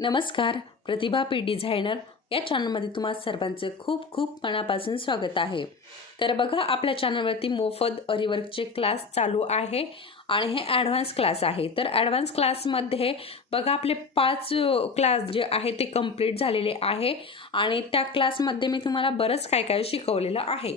नमस्कार प्रतिभा P designer या चॅनलमध्ये तुम्हा सर्वांचं खूप खूप मनापासून स्वागत आहे. तर बघा आपल्या चॅनलवरती मोफत अरिवर्कचे क्लास चालू आहे आणि हे ॲडव्हान्स क्लास आहे. तर ॲडव्हान्स क्लासमध्ये बघा आपले पाच क्लास जे आहे ते कंप्लीट झालेले आहे आणि त्या क्लासमध्ये मी तुम्हाला बरंच काय काय शिकवलेलं आहे.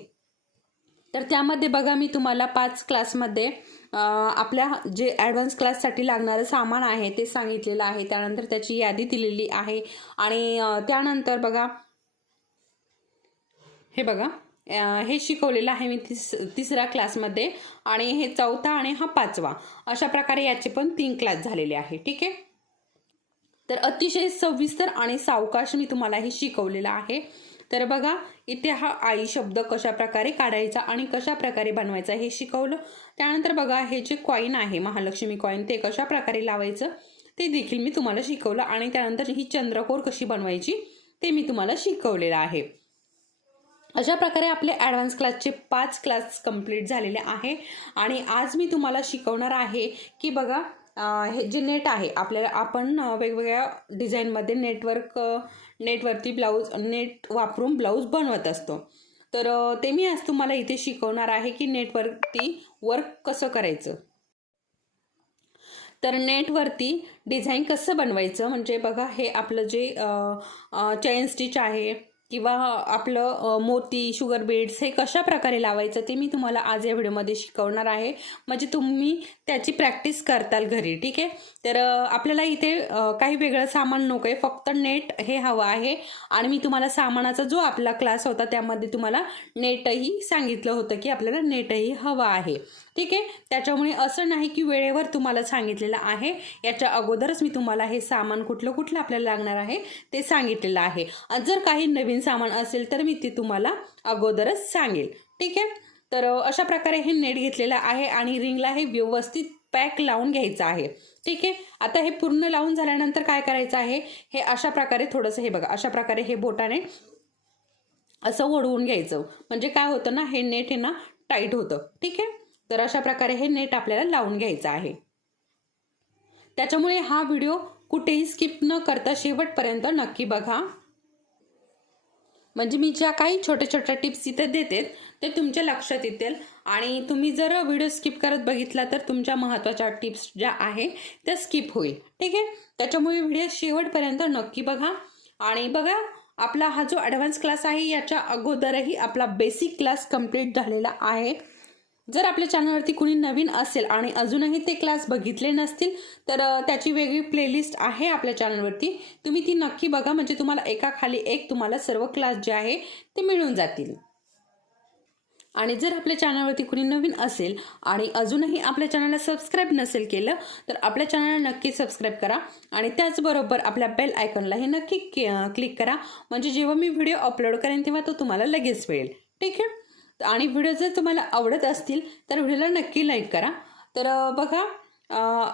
तर त्यामध्ये बघा मी तुम्हाला पाच क्लासमध्ये आपल्या जे ॲडव्हान्स क्लाससाठी लागणारं सामान आहे ते सांगितलेलं आहे. त्यानंतर त्याची यादी दिलेली आहे. आणि त्यानंतर बघा हे बघा हे शिकवलेलं आहे मी तिस तिसऱ्या क्लासमध्ये. आणि हे चौथा आणि हा पाचवा अशा प्रकारे याचे पण तीन क्लास झालेले आहे. ठीक आहे? तर अतिशय सविस्तर आणि सावकाश मी तुम्हाला हे शिकवलेलं आहे. तर बघा इथे हा आई शब्द कशा प्रकारे काढायचा आणि कशा प्रकारे बनवायचा हे शिकवलं. त्यानंतर बघा हे जे कॉईन आहे महालक्ष्मी कॉईन ते कशा प्रकारे लावायचं ते देखील मी तुम्हाला शिकवलं आणि त्यानंतर ही चंद्रकोर कशी बनवायची ते मी तुम्हाला शिकवलेलं आहे. अशा प्रकारे आपले ॲडव्हान्स क्लासचे पाच क्लास कंप्लीट झालेले आहे आणि आज मी तुम्हाला शिकवणार आहे की बघा हे जे नेट आहे आपल्याला आपण वेगवेगळ्या डिझाईनमध्ये नेटवर्क नेटवरती ब्लाऊज नेट वापरून ब्लाऊज बनवत असतो. तर ते मी आज तुम्हाला इथे शिकवणार आहे की नेटवरती वर्क कसं करायचं. तर नेटवरती डिझाईन कसं बनवायचं? म्हणजे बघा हे आपलं जे चैन स्टिच आहे किंवा आपलं मोती शुगर बीड्स हे कशा प्रकारे लावायचं ते मी तुम्हाला आज या व्हिडिओमध्ये शिकवणार आहे. म्हणजे तुम्ही त्याची प्रॅक्टिस करताल घरी ठीक आहे? तर आपल्याला इथे काही वेगळं सामान नको आहे फक्त नेट हे हवं आहे. आणि मी तुम्हाला सामानाचा जो आपला क्लास होता त्यामध्ये तुम्हाला नेटही सांगितलं होतं की आपल्याला नेटही हवं आहे. ठीक आहे? त्याच्यामुळे असं नाही की वेळेवर तुम्हाला सांगितलेलं आहे. याच्या अगोदरच मी तुम्हाला हे सामान कुठलं कुठलं आपल्याला लागणार आहे ते सांगितलेलं आहे. जर काही नवीन सामान असेल तर मी ते तुम्हाला अगोदरच सांगेल. ठीक आहे? तर अशा प्रकारे हे नेट घेतलेलं आहे आणि रिंगला हे व्यवस्थित पॅक लावून घ्यायचं आहे. ठीक आहे? आता हे पूर्ण लावून झाल्यानंतर काय करायचं आहे? हे अशा प्रकारे थोडंसं हे बघा अशा प्रकारे हे बोटाने असं ओढवून घ्यायचं. म्हणजे काय होतं ना हे नेट हे ना टाईट होतं. ठीक आहे? तर अशा प्रकारे हे नेट आपल्याला लावून घ्यायचं आहे. त्याच्यामुळे हा व्हिडिओ कुठेही स्किप न करता शेवटपर्यंत नक्की बघा. म्हणजे मी ज्या काही छोट्या छोट्या टिप्स इथे देते ते तुमच्या लक्षात येतील. आणि तुम्ही जर व्हिडिओ स्किप करत बघितला तर तुमच्या महत्त्वाच्या टिप्स ज्या आहे त्या स्किप होईल. ठीक आहे? त्याच्यामुळे व्हिडिओ शेवटपर्यंत नक्की बघा. आणि बघा आपला हा जो ॲडव्हान्स क्लास आहे याच्या अगोदरही आपला बेसिक क्लास कंप्लीट झालेला आहे. जर आपल्या चॅनलवरती कुणी नवीन असेल आणि अजूनही ते क्लास बघितले नसतील तर त्याची वेगळी प्लेलिस्ट आहे आपल्या चॅनलवरती तुम्ही ती नक्की बघा म्हणजे तुम्हाला एका खाली एक तुम्हाला सर्व क्लास जे आहे ते मिळून जातील. आणि जर आपल्या चॅनलवरती कुणी नवीन असेल आणि अजूनही आपल्या चॅनलला सबस्क्राईब नसेल केलं तर आपल्या चॅनलला नक्की सबस्क्राईब करा. आणि त्याचबरोबर आपल्या बेल आयकॉनलाही नक्की क्लिक करा. म्हणजे जेव्हा मी व्हिडिओ अपलोड करेन तेव्हा तो तुम्हाला लगेच मिळेल. ठीक आहे? आणि व्हिडिओ जर तुम्हाला आवडत असतील तर व्हिडिओला नक्की लाईक करा. तर बघा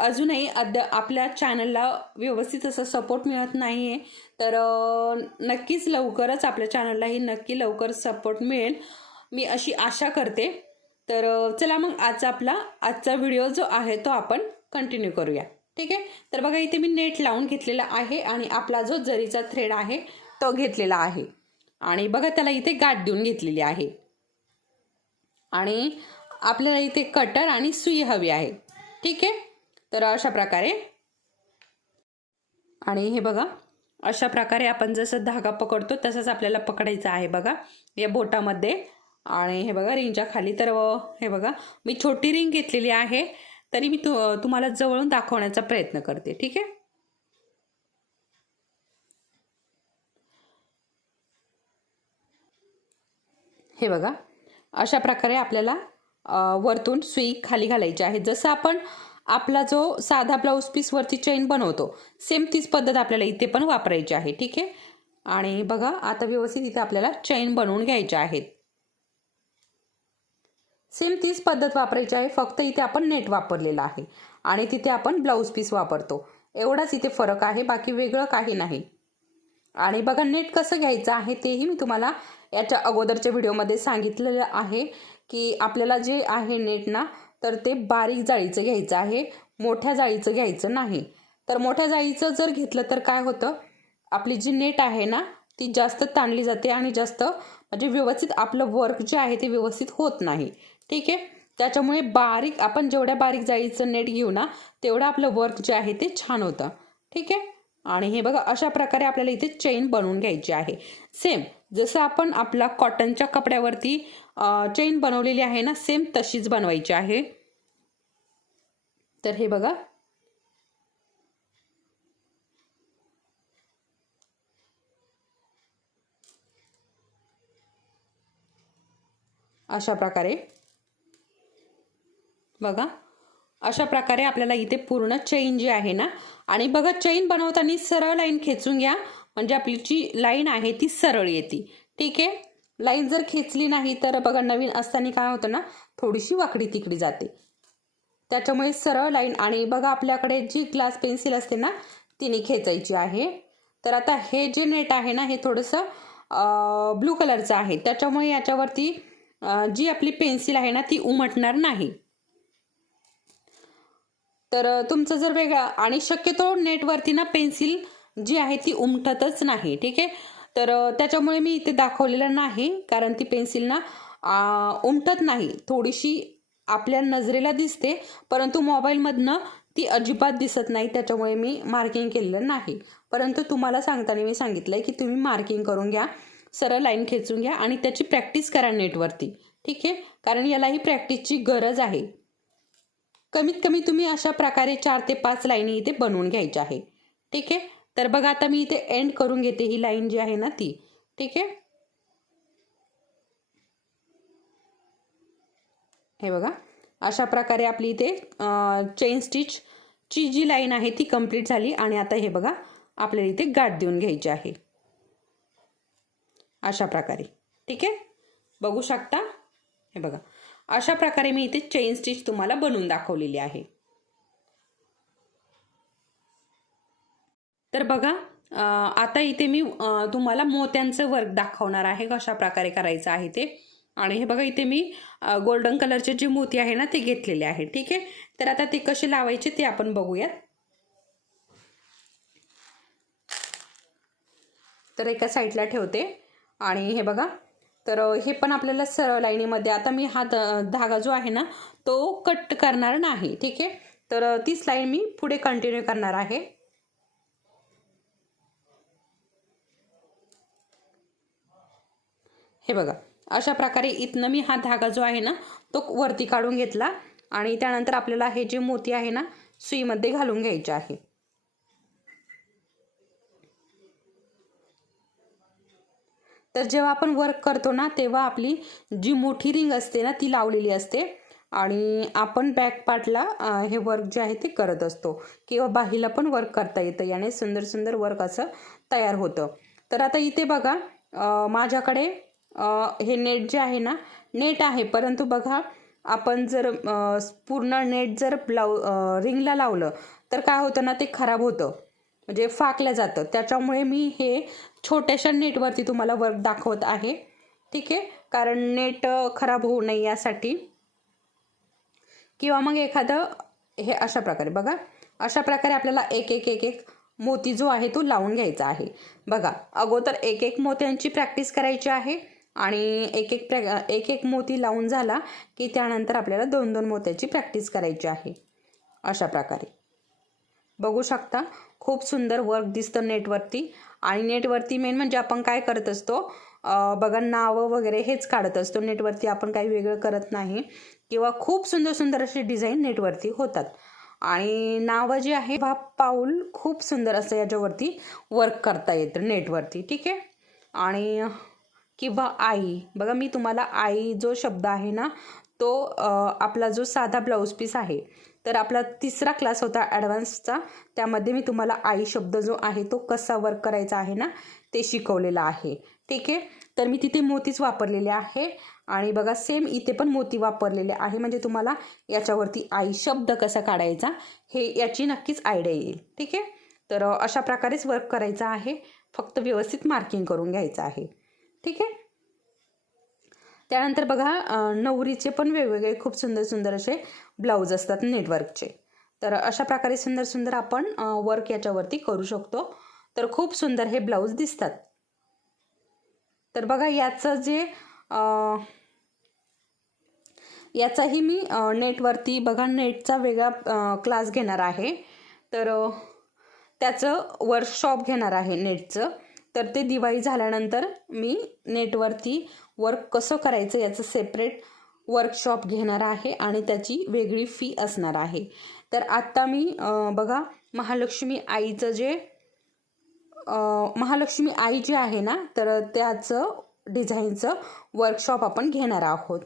अजूनही अद्या आपल्या चॅनलला व्यवस्थित असं सपोर्ट मिळत नाही आहे तर नक्कीच लवकरच आपल्या चॅनललाही नक्की लवकर सपोर्ट मिळेल. मी अशी आशा करते. तर चला मग आज आपला आजचा व्हिडिओ जो आहे तो आपण कंटिन्यू करूया. ठीक आहे? तर बघा इथे मी नेट लावून घेतलेला आहे आणि आपला जो जरीचा थ्रेड आहे तो घेतलेला आहे. आणि बघा त्याला इथे गाठ देऊन घेतलेली आहे. आणि आपल्याला इथे कटर आणि सुई हवी आहे. ठीक आहे? तर अशा प्रकारे. आणि हे बघा अशा प्रकारे आपण जसं धागा पकडतो तसंच आपल्याला पकडायचं आहे बघा या बोटामध्ये. आणि हे बघा रिंगच्या खाली तर हे बघा मी छोटी रिंग घेतलेली आहे तरी मी तु तुम्हाला जवळून दाखवण्याचा प्रयत्न करते. ठीक आहे? हे बघा अशा प्रकारे आपल्याला वरतून सुई खाली घालायची आहे. जसं आपण आपला जो साधा ब्लाऊज पीसवरती चेन बनवतो सेम तीच पद्धत आपल्याला इथे पण वापरायची आहे. ठीक आहे? आणि बघा आता व्यवस्थित इथे आपल्याला चेन बनवून घ्यायच्या आहेत. सेम तीच पद्धत वापरायची आहे. फक्त इथे आपण नेट वापरलेलं आहे. आणि तिथे आपण ब्लाऊज पीस वापरतो. एवढाच इथे फरक आहे. बाकी वेगळं काही नाही. आणि बघा नेट कसं घ्यायचं आहे तेही मी तुम्हाला याच्या अगोदरच्या व्हिडिओमध्ये सांगितलेलं आहे की आपल्याला जे आहे नेट ना तर ते बारीक जाळीचं घ्यायचं आहे मोठ्या जाळीचं घ्यायचं नाही. तर मोठ्या जाळीचं जर घेतलं तर काय होतं? आपली जी नेट आहे ना ती जास्त ताणली जाते आणि जास्त म्हणजे व्यवस्थित आपलं वर्क जे आहे ते व्यवस्थित होत नाही. ठीक आहे? त्याच्यामुळे बारीक आपण जेवढ्या बारीक जाळीचं नेट घेऊ ना तेवढं आपलं वर्क जे आहे ते छान होतं. ठीक आहे? आणि हे बघा अशा प्रकारे आपल्याला इथे चेन बनवून घ्यायची आहे. सेम जसं आपण आपला कॉटनच्या कपड्यावरती चेन बनवलेली आहे ना सेम तशीच बनवायची आहे. तर हे बघा. अशा प्रकारे. बघा. अशा प्रकारे आपल्याला इथे पूर्ण चेन जी आहे ना आणि बघा चेन बनवताना सरळ लाईन खेचून घ्या. म्हणजे आपली जी लाईन आहे ती सरळ येते. ठीक आहे? लाईन जर खेचली नाही तर बघा नवीन असताना काय होतं ना थोडीशी वाकडी तिकडी जाते. त्याच्यामुळे सरळ लाईन आणि बघा आपल्याकडे जी ग्लास पेन्सिल असते ना तिने खेचायची आहे. तर आता हे जे नेट आहे ना हे थोडंसं ब्लू कलरचं आहे. त्याच्यामुळे याच्यावरती जी आपली पेन्सिल आहे ना ती उमटणार नाही. तर तुमचं जर वेगळा आणि शक्यतो नेटवरती ना पेन्सिल जी आहे ती उमटतच नाही ठीक आहे? तर त्याच्यामुळे मी इथे दाखवलेलं नाही कारण ती पेन्सिल ना उमटत नाही. थोडीशी आपल्या नजरेला दिसते परंतु मोबाईलमधनं ती अजिबात दिसत नाही त्याच्यामुळे मी मार्किंग केलेलं नाही. परंतु तुम्हाला सांगताना मी सांगितलं आहे की तुम्ही मार्किंग करून घ्या सरळ लाईन खेचून घ्या आणि त्याची प्रॅक्टिस करा नेटवरती ठीक आहे? कारण यालाही प्रॅक्टिसची गरज आहे. कमीत कमी तुम्ही अशा प्रकारे चार ते पाच लाईनी इथे बनवून घ्यायच्या आहे ठीक आहे? तर बघा आता मी इथे एंड करून घेते ही लाईन जी आहे ना ती. ठीक आहे? हे बघा अशा प्रकारे आपली इथे चेन स्टिचची जी लाईन आहे ती कंप्लीट झाली आणि आता हे बघा आपल्याला इथे गाठ देऊन घ्यायची आहे. अशा प्रकारे. ठीक आहे? बघू शकता? हे बघा अशा प्रकारे मी इथे चेन स्टिच तुम्हाला बनवून दाखवलेली आहे. तर बघा आता इथे मी तुम्हाला मोत्यांचं वर्क दाखवणार आहे कशा प्रकारे करायचं आहे ते. आणि हे बघा इथे मी गोल्डन कलरचे जे मोती आहे ना ते घेतलेले आहे ठीक आहे? तर आता ते कसे लावायचे ते आपण बघूयात. तर एका साईडला ठेवते. आणि हे बघा तर हे पण आपल्याला सरळ लाईनीमध्ये आता मी हा धागा जो आहे ना तो कट करणार नाही ठीक आहे? तर तीच लाईन मी पुढे कंटिन्यू करणार आहे. हे बघा अशा प्रकारे इथनं मी हा धागा जो आहे ना तो वरती काढून घेतला आणि त्यानंतर आपल्याला हे जे मोती आहे ना सुईमध्ये घालून घ्यायचे आहे. तर जेव्हा आपण वर्क करतो ना तेव्हा आपली जी मोठी रिंग असते ना ती लावलेली असते आणि आपण बॅक पार्टला हे वर्क जे आहे ते करत असतो किंवा बाहीला पण वर्क करता येतं याने सुंदर सुंदर वर्क असं तयार होतं. तर आता इथे बघा माझ्याकडे हे नेट जे आहे ना नेट आहे. परंतु बघा आपण जर पूर्ण नेट जर लाव रिंगला लावलं तर काय होतं ना ते खराब होतं. म्हणजे फाकलं जातं. त्याच्यामुळे मी हे छोट्याशा नेटवरती तुम्हाला वर्क दाखवत आहे. ठीक आहे? कारण नेट खराब होऊ नये यासाठी. किंवा मग एखादं हे अशा प्रकारे बघा. अशा प्रकारे आपल्याला एक एक एक एक मोती जो आहे तो लावून घ्यायचा आहे. बघा अगोदर एक एक मोत्यांची प्रॅक्टिस करायची आहे. आणि एक एक प्रॅ एक एक मोती लावून झाला की त्यानंतर आपल्याला दोन दोन मोत्याची प्रॅक्टिस करायची आहे. अशा प्रकारे. बघू शकता खूप सुंदर वर्क दिसतं नेटवरती आणि नेटवरती मेन म्हणजे आपण काय करत असतो बघा नावं वगैरे हेच काढत असतो. नेटवरती आपण काही वेगळं करत नाही. किंवा खूप सुंदर सुंदर असे डिझाईन नेटवरती होतात. आणि नावं जे आहे बा पाऊल खूप सुंदर असं याच्यावरती वर्क करता येतं नेटवरती ठीक आहे? आणि किंवा आई. बघा मी तुम्हाला आई जो शब्द आहे ना तो आपला जो साधा ब्लाऊज पीस आहे तर आपला तिसरा क्लास होता ॲडव्हान्सचा त्यामध्ये मी तुम्हाला आई शब्द जो आहे तो कसा वर्क करायचा आहे ना ते शिकवलेलं आहे. ठीक आहे? तर मी तिथे मोतीच वापरलेले आहे. आणि बघा सेम इथे पण मोती वापरलेले आहे. म्हणजे तुम्हाला याच्यावरती आई शब्द कसा काढायचा हे याची नक्कीच आयडिया येईल. ठीक आहे? तर अशा प्रकारेच वर्क करायचं आहे. फक्त व्यवस्थित मार्किंग करून घ्यायचं आहे. ठीक आहे? त्यानंतर बघा नवरीचे पण वेगवेगळे खूप सुंदर सुंदर असे ब्लाऊज असतात नेटवर्कचे. तर अशा प्रकारे सुंदर सुंदर आपण वर्क याच्यावरती करू शकतो. तर खूप सुंदर हे ब्लाऊज दिसतात. तर बघा याचं जे याचाही मी नेटवरती बघा नेटचा वेगळा क्लास घेणार आहे. तर त्याचं वर्कशॉप घेणार आहे नेटचं. तर ते दिवाळी झाल्यानंतर मी नेटवरती वर्क कसं करायचं याचं सेपरेट वर्कशॉप घेणार आहे आणि त्याची वेगळी फी असणार आहे. तर आत्ता मी बघा महालक्ष्मी आईचं जे महालक्ष्मी आई जी आहे ना तर त्याचं डिझाईनचं वर्कशॉप आपण घेणार आहोत.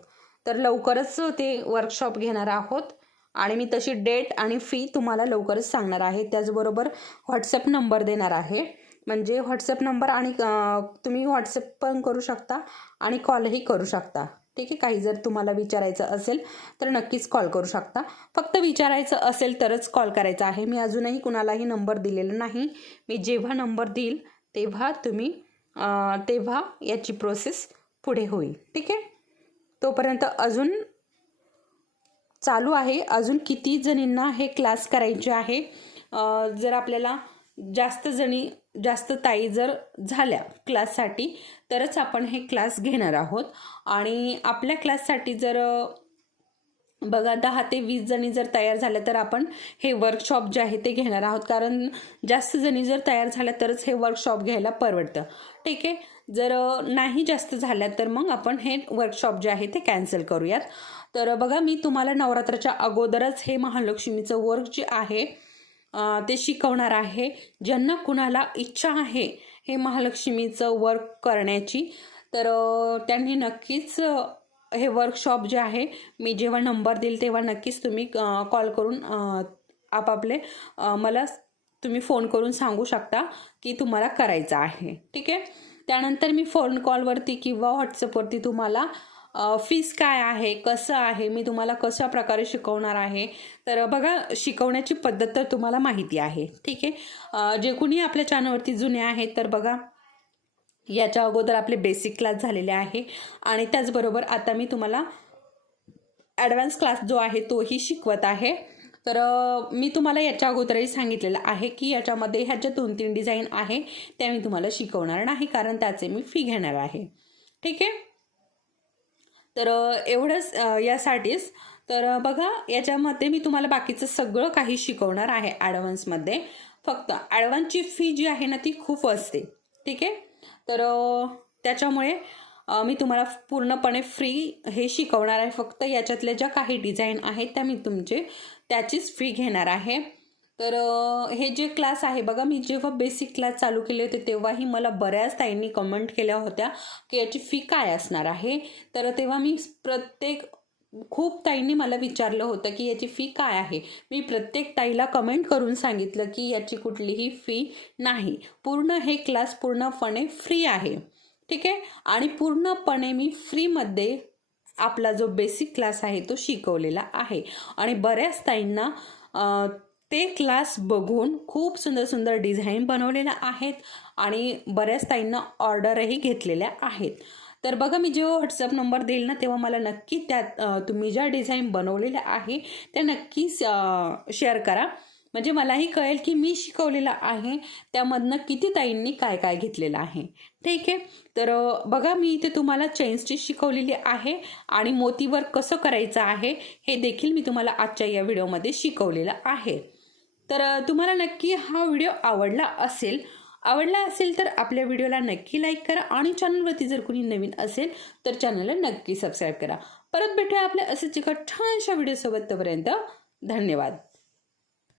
तर लवकरच ते वर्कशॉप घेणार आहोत आणि मी तशी डेट आणि फी तुम्हाला लवकरच सांगणार आहे. त्याचबरोबर व्हॉट्सअप नंबर देणार आहे. म्हणजे व्हॉट्सअप नंबर आणि तुम्ही व्हॉट्सअप पण करू शकता आणि कॉलही करू शकता. ठीक आहे? काही जर तुम्हाला विचारायचं असेल तर नक्कीच कॉल करू शकता. फक्त विचारायचं असेल तरच कॉल करायचा आहे. मी अजूनही कुणालाही नंबर दिलेला नाही. मी जेव्हा नंबर देईल तेव्हा तुम्ही तेव्हा याची प्रोसेस पुढे होईल. ठीक आहे? तोपर्यंत अजून चालू आहे. अजून किती जणींना हे क्लास करायचे आहे? जर आपल्याला जास्त जणी जास्त ताई जर झाल्या क्लाससाठी तरच आपण हे क्लास घेणार आहोत. आणि आपल्या क्लाससाठी जर बघा दहा ते वीस जणी जर तयार झाल्या तर आपण हे वर्कशॉप जे आहे ते घेणार आहोत. कारण जास्त जणी जर तयार झाल्या तरच हे वर्कशॉप घ्यायला परवडतं. ठीक आहे? जर नाही जास्त झाल्या तर मग आपण हे वर्कशॉप जे आहे ते कॅन्सल करूयात. तर बघा मी तुम्हाला नवरात्राच्या अगोदरच हे महालक्ष्मीचं वर्क जे आहे ते शिकवणार आहे. ज्यांना कुणाला इच्छा आहे हे महालक्ष्मीचं वर्क करण्याची तर त्यांनी नक्कीच हे वर्कशॉप जे आहे मी जेव्हा नंबर देईल तेव्हा नक्कीच तुम्ही कॉल करून आपापले मला तुम्ही फोन करून सांगू शकता की तुम्हाला करायचं आहे. ठीक आहे? त्यानंतर मी फोन कॉलवरती किंवा व्हॉट्सअपवरती तुम्हाला फीस काय आहे कसं आहे मी तुम्हाला कशा प्रकारे शिकवणार आहे तर बघा शिकवण्याची पद्धत तर तुम्हाला माहिती आहे ठीक आहे? जे कोणी आपल्या चॅनलवरती जुने आहेत तर बघा याच्या अगोदर आपले बेसिक क्लास झालेले आहे आणि त्याचबरोबर आता मी तुम्हाला ॲडव्हान्स क्लास जो आहे तोही शिकवत आहे. तर मी तुम्हाला याच्या अगोदरही सांगितलेलं आहे की याच्यामध्ये ह्या ज्या दोन तीन डिझाईन आहे त्या मी तुम्हाला शिकवणार नाही कारण त्याचे मी फी घेणार आहे ठीक आहे? तर एवढंच यासाठीच. तर बघा याच्यामध्ये मी तुम्हाला बाकीचं सगळं काही शिकवणार आहे ॲडव्हान्समध्ये. फक्त ॲडव्हान्सची फी जी आहे ना ती खूप असते. ठीक आहे? तर त्याच्यामुळे मी तुम्हाला पूर्णपणे फ्री हे शिकवणार आहे. फक्त याच्यातल्या ज्या काही डिझाईन आहेत त्या मी तुमचे त्याचीच फी घेणार आहे. तर हे जे क्लास आहे बघा मी जेव्हा बेसिक क्लास चालू केले होते तेव्हाही मला बऱ्याच ताईंनी कमेंट केल्या होत्या की याची फी काय असणार आहे. तर तेव्हा मी प्रत्येक खूप ताईंनी मला विचारलं होतं की याची फी काय आहे. मी प्रत्येक ताईला कमेंट करून सांगितलं की याची कुठलीही फी नाही. पूर्ण हे क्लास पूर्णपणे फ्री आहे. ठीक आहे? आणि पूर्णपणे मी फ्रीमध्ये आपला जो बेसिक क्लास आहे तो शिकवलेला आहे. आणि बऱ्याच ताईंना ते क्लास बघून खूप सुंदर सुंदर डिझाईन बनवलेल्या आहेत आणि बऱ्याच ताईंना ऑर्डरही घेतलेल्या आहेत. तर बघा मी जेव्हा व्हॉट्सअप नंबर देईल ना तेव्हा मला नक्की त्यात तुम्ही ज्या डिझाईन बनवलेल्या आहे त्या नक्कीच शेअर करा. म्हणजे मलाही कळेल की मी शिकवलेलं आहे त्यामधनं किती ताईंनी काय काय घेतलेलं आहे. ठीक आहे? तर बघा मी इथे तुम्हाला चेन्सची शिकवलेली आहे आणि मोतीवर कसं करायचं आहे हे देखील मी तुम्हाला आजच्या या व्हिडिओमध्ये शिकवलेलं आहे. तर तुम्हाला नक्की हा व्हिडिओ आवडला असेल आवडला असेल तर आपल्या व्हिडिओला नक्की लाईक करा आणि चॅनलवरती जर कोणी नवीन असेल तर चॅनलला नक्की सबस्क्राईब करा. परत भेटूया आपल्या असंच एका छानशा व्हिडिओसोबत तोपर्यंत धन्यवाद.